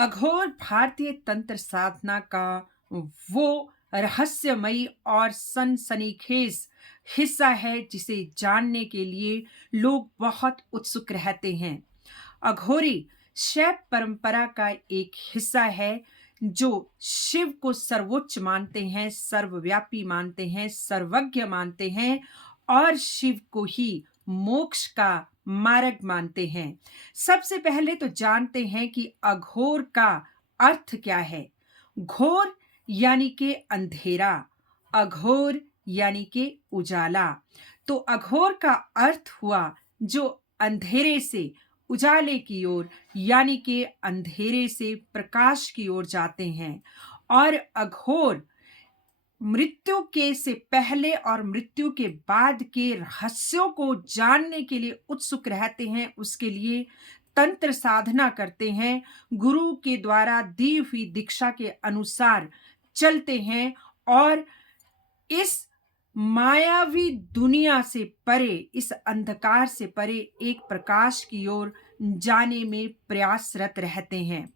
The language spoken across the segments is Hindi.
अघोर भारतीय तंत्र साधना का वो रहस्यमयी और सनसनीखेज हिस्सा है जिसे जानने के लिए लोग बहुत उत्सुक रहते हैं। अघोरी शैव परंपरा का एक हिस्सा है जो शिव को सर्वोच्च मानते हैं, सर्वव्यापी मानते हैं, सर्वज्ञ मानते हैं और शिव को ही मोक्ष का मार्ग मानते हैं। सबसे पहले तो जानते हैं कि अघोर का अर्थ क्या है। घोर यानी कि अंधेरा, अघोर यानी कि उजाला। तो अघोर का अर्थ हुआ जो अंधेरे से उजाले की ओर यानी कि अंधेरे से प्रकाश की ओर जाते हैं। और अघोर मृत्यु के से पहले और मृत्यु के बाद के रहस्यों को जानने के लिए उत्सुक रहते हैं, उसके लिए तंत्र साधना करते हैं, गुरु के द्वारा दी हुई दीक्षा के अनुसार चलते हैं और इस मायावी दुनिया से परे, इस अंधकार से परे एक प्रकाश की ओर जाने में प्रयासरत रहते हैं।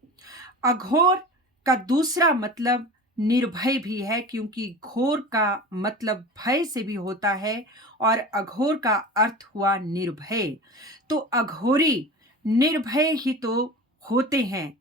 अघोर का दूसरा मतलब निर्भय भी है, क्योंकि घोर का मतलब भय से भी होता है और अघोर का अर्थ हुआ निर्भय। तो अघोरी निर्भय ही तो होते हैं,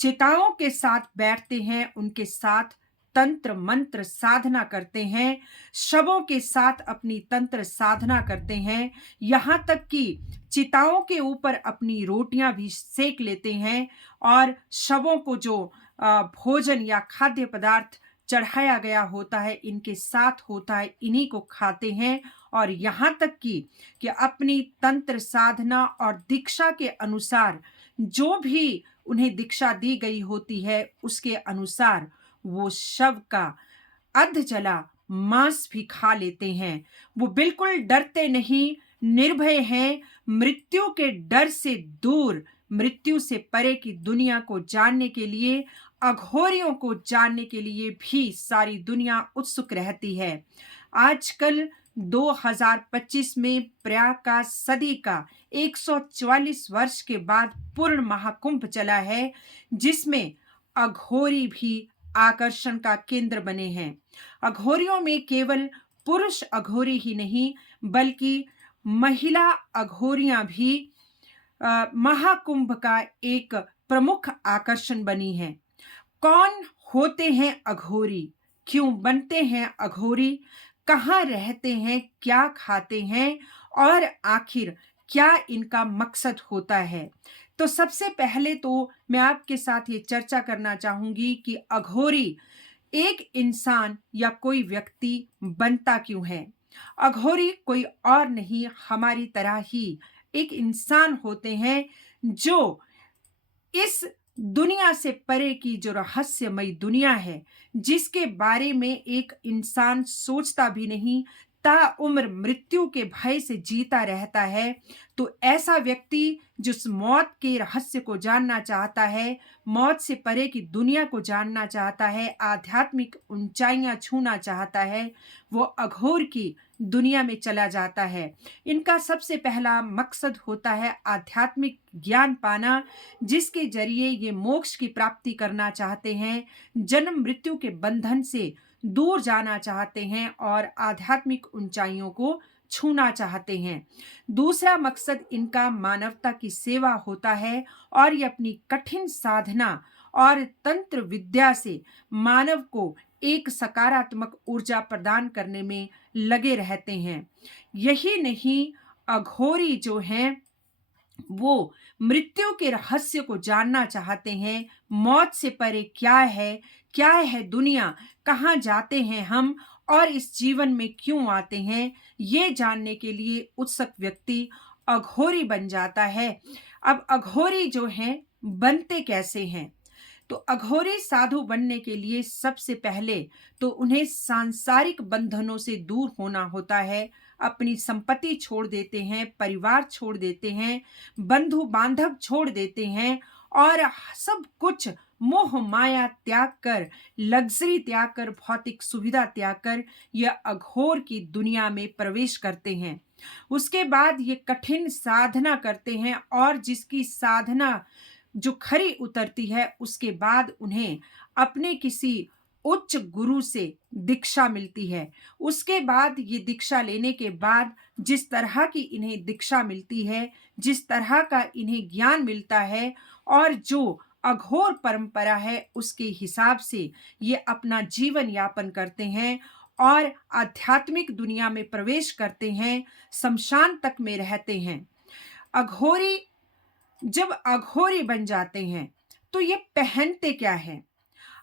चिताओं के साथ बैठते हैं, उनके साथ तंत्र मंत्र साधना करते हैं, शवों के साथ अपनी तंत्र साधना करते हैं, यहाँ तक कि चिताओं के ऊपर अपनी रोटियां भी सेक लेते हैं और शवों को जो भोजन या खाद्य पदार्थ चढ़ाया गया होता है, इनके साथ होता है, इन्हीं को खाते हैं। और यहाँ तक कि अपनी तंत्र साधना और दीक्षा के अनुसार जो भी उन्हें दीक्षा दी गई होती है उसके अनुसार वो शव का अध जला मांस भी खा लेते हैं। वो बिल्कुल डरते नहीं, निर्भय हैं, मृत्यु के डर से दूर, मृत्यु से परे की दुनिया को जानने के लिए, अघोरियों को जानने के लिए भी सारी दुनिया उत्सुक रहती है। आजकल 2025 में प्रयाग का सदी का 144 वर्ष के बाद पूर्ण महाकुंभ चला है, जिसमें अघोरी भी आकर्षण का केंद्र बने हैं। अघोरियों में केवल पुरुष अघोरी ही नहीं, बल्कि महिला अघोरियां भी महाकुंभ का एक प्रमुख आकर्षण बनी हैं। कौन होते हैं अघोरी? क्यों बनते हैं अघोरी? कहाँ रहते हैं? क्या खाते हैं? और आखिर क्या इनका मकसद होता है? तो सबसे पहले तो मैं आपके साथ ये चर्चा करना चाहूंगी कि अघोरी एक इंसान या कोई व्यक्ति बनता क्यों है। अघोरी कोई और नहीं, हमारी तरह ही एक इंसान होते हैं जो इस दुनिया से परे की जो रहस्यमयी दुनिया है, जिसके बारे में एक इंसान सोचता भी नहीं, ताउम्र मृत्यु के भय से जीता रहता है। तो ऐसा व्यक्ति जिस मौत के रहस्य को जानना चाहता है, मौत से परे की दुनिया को जानना चाहता है, आध्यात्मिक ऊंचाइयां छूना चाहता है, वो अघोर की दुनिया में चला जाता है। इनका सबसे पहला मकसद होता है आध्यात्मिक ज्ञान पाना, जिसके जरिए ये मोक्ष की प्राप्ति करना चाहते हैं, जन्म मृत्यु के बंधन से दूर जाना चाहते हैं और आध्यात्मिक ऊंचाइयों को छूना चाहते हैं। दूसरा मकसद इनका मानवता की सेवा होता है और ये अपनी कठिन साधना और तंत्र विद्या से मानव को एक सकारात्मक ऊर्जा प्रदान करने में लगे रहते हैं। यही नहीं, अघोरी जो हैं वो मृत्यु के रहस्य को जानना चाहते हैं। मौत से परे क्या है दुनिया, कहाँ जाते हैं हम और इस जीवन में क्यों आते हैं, ये जानने के लिए उत्सुक व्यक्ति अघोरी बन जाता है। अब अघोरी जो हैं बनते कैसे हैं? तो अघोरी साधु बनने के लिए सबसे पहले तो उन्हें सांसारिक बंधनों से दूर होना होता है। अपनी संपत्ति छोड़ देते हैं, परिवार छोड़ देते हैं, बंधु बांधव छोड़ देते हैं और सब कुछ मोह माया त्याग कर, लग्जरी त्याग कर, भौतिक सुविधा त्याग कर यह अघोर की दुनिया में प्रवेश करते हैं। उसके बाद ये कठिन साधना करते हैं और जिसकी साधना जो खरी उतरती है उसके बाद उन्हें अपने किसी उच्च गुरु से दीक्षा मिलती है। उसके बाद ये दीक्षा लेने के बाद जिस तरह की इन्हें दीक्षा मिलती है, जिस तरह का इन्हें ज्ञान मिलता है और जो अघोर परंपरा है उसके हिसाब से ये अपना जीवन यापन करते हैं और आध्यात्मिक दुनिया में प्रवेश करते हैं, शमशान तक में रहते हैं। अघोरी जब अघोरी बन जाते हैं तो ये पहनते क्या है?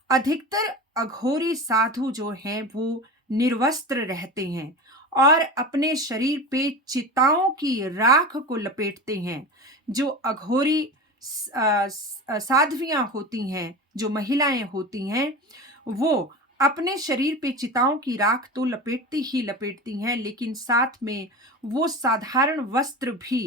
अधिकतर अघोरी साधु जो हैं वो निर्वस्त्र रहते हैं और अपने शरीर पे चिताओं की राख को लपेटते हैं। जो अघोरी साध्वियां होती हैं, जो महिलाएं होती हैं, वो अपने शरीर पे चिताओं की राख तो लपेटती ही लपेटती हैं, लेकिन साथ में वो साधारण वस्त्र भी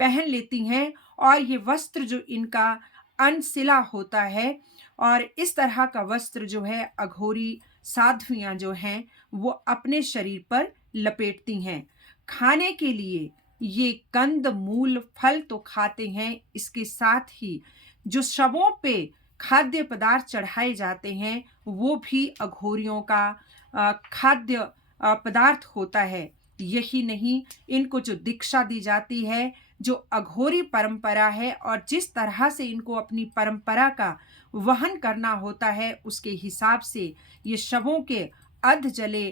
पहन लेती हैं और ये वस्त्र जो इनका अनसिला होता है और इस तरह का वस्त्र जो है अघोरी साध्वियां जो हैं वो अपने शरीर पर लपेटती हैं। खाने के लिए ये कंद मूल फल तो खाते हैं, इसके साथ ही जो शवों पे खाद्य पदार्थ चढ़ाए जाते हैं वो भी अघोरियों का खाद्य पदार्थ होता है। यही नहीं, इनको जो दीक्षा दी जाती है, जो अघोरी परंपरा है और जिस तरह से इनको अपनी परंपरा का वहन करना होता है उसके हिसाब से ये शवों के अध जले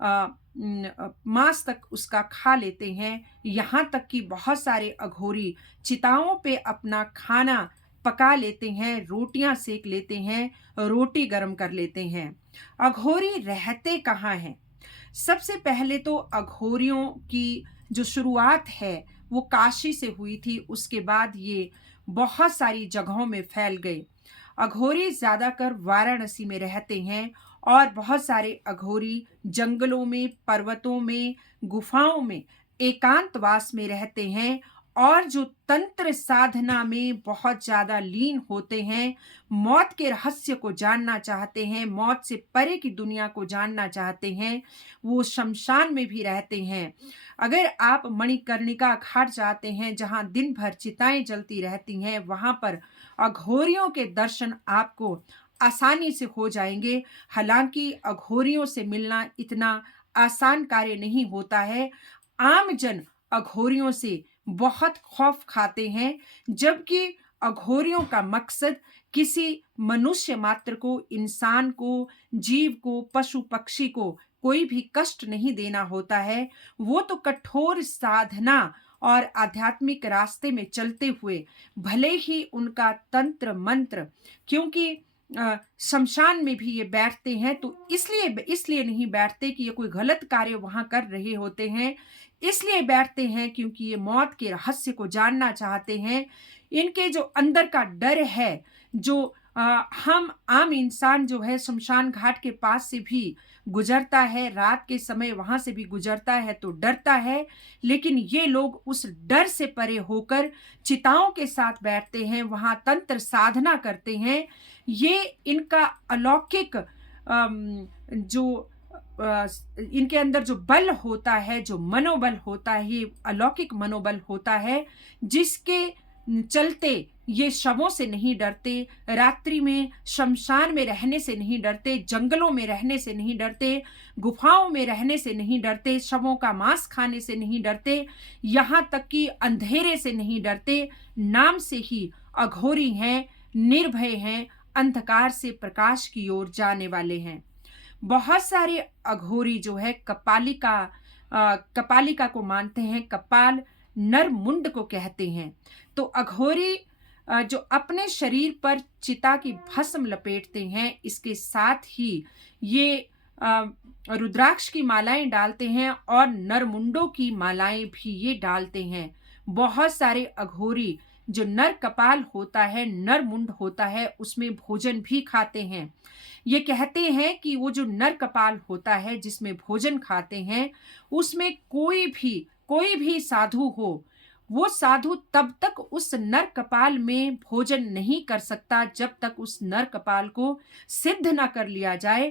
मांस तक उसका खा लेते हैं। यहाँ तक कि बहुत सारे अघोरी चिताओं पे अपना खाना पका लेते हैं, रोटियां सेक लेते हैं, रोटी गरम कर लेते हैं। अघोरी रहते कहाँ हैं? सबसे पहले तो अघोरियों की जो शुरुआत है वो काशी से हुई थी, उसके बाद ये बहुत सारी जगहों में फैल गए। अघोरी ज़्यादातर वाराणसी में रहते हैं और बहुत सारे अघोरी जंगलों में, पर्वतों में, गुफाओं में एकांतवास में रहते हैं और जो तंत्र साधना में बहुत ज़्यादा लीन होते हैं, मौत के रहस्य को जानना चाहते हैं, मौत से परे की दुनिया को जानना चाहते हैं, वो शमशान में भी रहते हैं। अगर आप मणिकर्णिका घाट जाते हैं जहाँ दिन भर चिताएं जलती रहती हैं, वहाँ पर अघोरियों के दर्शन आपको आसानी से हो जाएंगे। हालांकि अघोरियों से मिलना इतना आसान कार्य नहीं होता है। आम जन अघोरियों से बहुत खौफ खाते हैं, जबकि अघोरियों का मकसद किसी मनुष्य मात्र को, इंसान को, जीव को, पशु पक्षी को कोई भी कष्ट नहीं देना होता है। वो तो कठोर साधना और आध्यात्मिक रास्ते में चलते हुए भले ही उनका तंत्र मंत्र, क्योंकि शमशान में भी ये बैठते हैं तो इसलिए नहीं बैठते कि ये कोई गलत कार्य वहां कर रहे होते हैं, इसलिए बैठते हैं क्योंकि ये मौत के रहस्य को जानना चाहते हैं। इनके जो अंदर का डर है, जो हम आम इंसान जो है शमशान घाट के पास से भी गुजरता है, रात के समय वहां से भी गुजरता है तो डरता है, लेकिन ये लोग उस डर से परे होकर चिताओं के साथ बैठते हैं, वहां तंत्र साधना करते हैं। ये इनका अलौकिक जो इनके अंदर जो बल होता है, जो मनोबल होता है, ये अलौकिक मनोबल होता है जिसके चलते ये शवों से नहीं डरते, रात्रि में शमशान में रहने से नहीं डरते, जंगलों में रहने से नहीं डरते, गुफाओं में रहने से नहीं डरते, शवों का मांस खाने से नहीं डरते, यहाँ तक कि अंधेरे से नहीं डरते। नाम से ही अघोरी हैं, निर्भय हैं, अंधकार से प्रकाश की ओर जाने वाले हैं। बहुत सारे अघोरी जो है कपालिका को मानते हैं। कपाल नर मुंड को कहते हैं। तो अघोरी जो अपने शरीर पर चिता की भस्म लपेटते हैं, इसके साथ ही ये रुद्राक्ष की मालाएं डालते हैं और नरमुंडों की मालाएं भी ये डालते हैं। बहुत सारे अघोरी जो नर कपाल होता है, नर मुंड होता है, उसमें भोजन भी खाते हैं। ये कहते हैं कि वो जो नर कपाल होता है जिसमें भोजन खाते हैं, उसमें कोई भी साधु हो, वो साधु तब तक उस नर कपाल में भोजन नहीं कर सकता जब तक उस नर कपाल को सिद्ध न कर लिया जाए।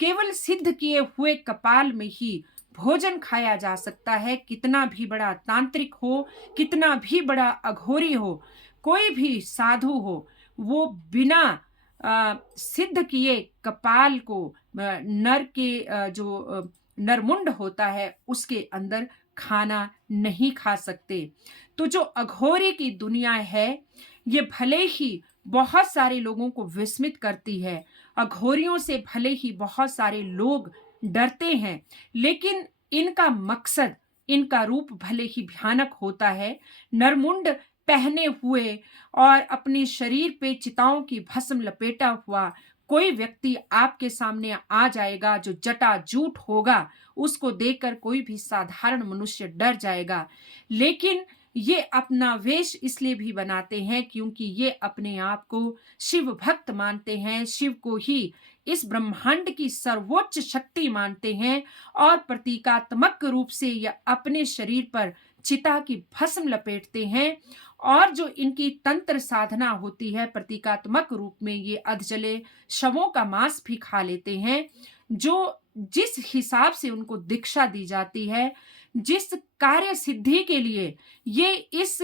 केवल सिद्ध किए हुए कपाल में ही भोजन खाया जा सकता है। कितना भी बड़ा तांत्रिक हो, कितना भी बड़ा अघोरी हो, कोई भी साधु हो, वो बिना सिद्ध किए कपाल को नर के जो नरमुंड होता है उसके अंदर खाना नहीं खा सकते। तो जो अघोरी की दुनिया है, ये भले ही बहुत सारे लोगों को विस्मित करती है, अघोरियों से भले ही बहुत सारे लोग डरते हैं, लेकिन इनका मकसद, इनका रूप भले ही भयानक होता है। नरमुंड पहने हुए और अपने शरीर पे चिताओं की भस्म लपेटा हुआ कोई व्यक्ति आपके सामने आ जाएगा जो जटाजूट होगा, उसको देखकर कोई भी साधारण मनुष्य डर जाएगा। लेकिन ये अपना वेश इसलिए भी बनाते हैं क्योंकि ये अपने आप को शिव भक्त मानते हैं, शिव को ही इस ब्रह्मांड की सर्वोच्च शक्ति मानते हैं और प्रतीकात्मक रूप से ये अपने शरीर पर चिता की भस्म लपेटते हैं। और जो इनकी तंत्र साधना होती है, प्रतीकात्मक रूप में ये अधजले शवों का मांस भी खा लेते हैं। जो जिस हिसाब से उनको दीक्षा दी जाती है, जिस कार्य सिद्धि के लिए ये इस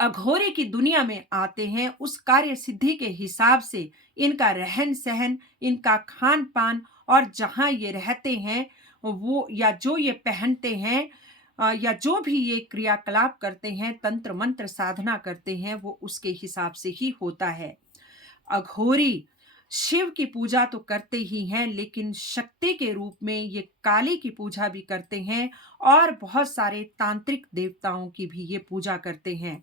अघोरी की दुनिया में आते हैं, उस कार्य सिद्धि के हिसाब से इनका रहन सहन, इनका खान पान और जहां ये रहते हैं वो, या जो ये पहनते हैं, या जो भी ये क्रियाकलाप करते हैं, तंत्र मंत्र साधना करते हैं, वो उसके हिसाब से ही होता है। अघोरी शिव की पूजा तो करते ही हैं, लेकिन शक्ति के रूप में ये काली की पूजा भी करते हैं और बहुत सारे तांत्रिक देवताओं की भी ये पूजा करते हैं।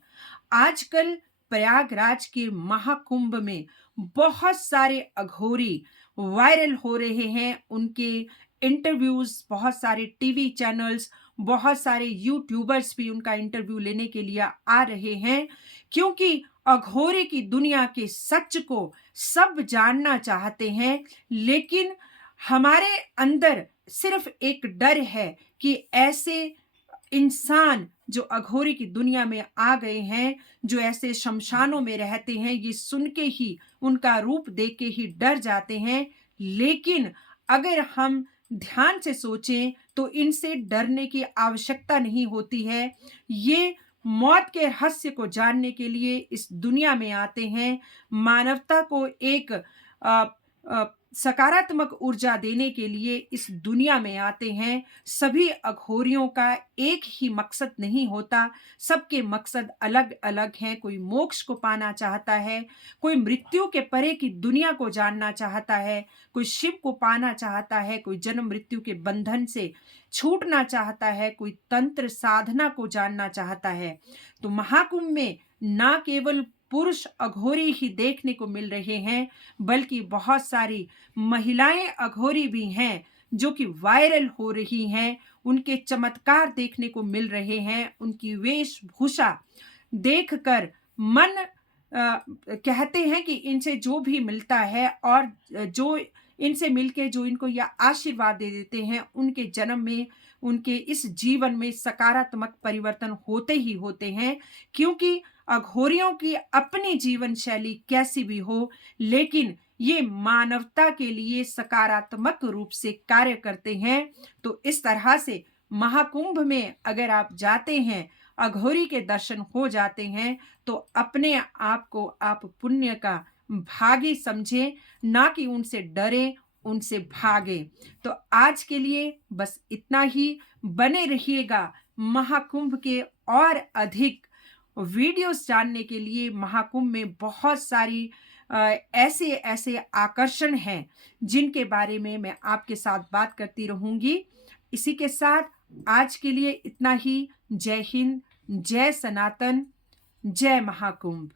आजकल प्रयागराज के महाकुंभ में बहुत सारे अघोरी वायरल हो रहे हैं। उनके इंटरव्यूज बहुत सारे टीवी चैनल्स, बहुत सारे यूट्यूबर्स भी उनका इंटरव्यू लेने के लिए आ रहे हैं, क्योंकि अघोरी की दुनिया के सच को सब जानना चाहते हैं। लेकिन हमारे अंदर सिर्फ एक डर है कि ऐसे इंसान जो अघोरी की दुनिया में आ गए हैं, जो ऐसे शमशानों में रहते हैं, ये सुन के ही, उनका रूप देख के ही डर जाते हैं। लेकिन अगर हम ध्यान से सोचें तो इनसे डरने की आवश्यकता नहीं होती है। ये मौत के रहस्य को जानने के लिए इस दुनिया में आते हैं, मानवता को एक सकारात्मक ऊर्जा देने के लिए इस दुनिया में आते हैं। सभी अघोरियों का एक ही मकसद नहीं होता, सबके मकसद अलग अलग हैं। कोई मोक्ष को पाना चाहता है, कोई मृत्यु के परे की दुनिया को जानना चाहता है, कोई शिव को पाना चाहता है, कोई जन्म मृत्यु के बंधन से छूटना चाहता है, कोई तंत्र साधना को जानना चाहता है। तो महाकुंभ में ना केवल पुरुष अघोरी ही देखने को मिल रहे हैं, बल्कि बहुत सारी महिलाएं अघोरी भी हैं जो कि वायरल हो रही हैं। उनके चमत्कार देखने को मिल रहे हैं, उनकी वेशभूषा देखकर मन कहते हैं कि इनसे जो भी मिलता है और जो इनसे मिलके जो इनको यह आशीर्वाद दे देते हैं, उनके जन्म में, उनके इस जीवन में सकारात्मक परिवर्तन होते ही होते हैं। क्योंकि अघोरियों की अपनी जीवन शैली कैसी भी हो, लेकिन ये मानवता के लिए सकारात्मक रूप से कार्य करते हैं। तो इस तरह से महाकुंभ में अगर आप जाते हैं, अघोरी के दर्शन हो जाते हैं, तो अपने आप को आप पुण्य का भागी समझें, ना कि उनसे डरें, उनसे भागे। तो आज के लिए बस इतना ही। बने रहिएगा महाकुंभ के और अधिक वीडियोस जानने के लिए। महाकुंभ में बहुत सारी ऐसे ऐसे आकर्षण हैं जिनके बारे में मैं आपके साथ बात करती रहूंगी। इसी के साथ आज के लिए इतना ही। जय हिंद, जय सनातन, जय महाकुंभ।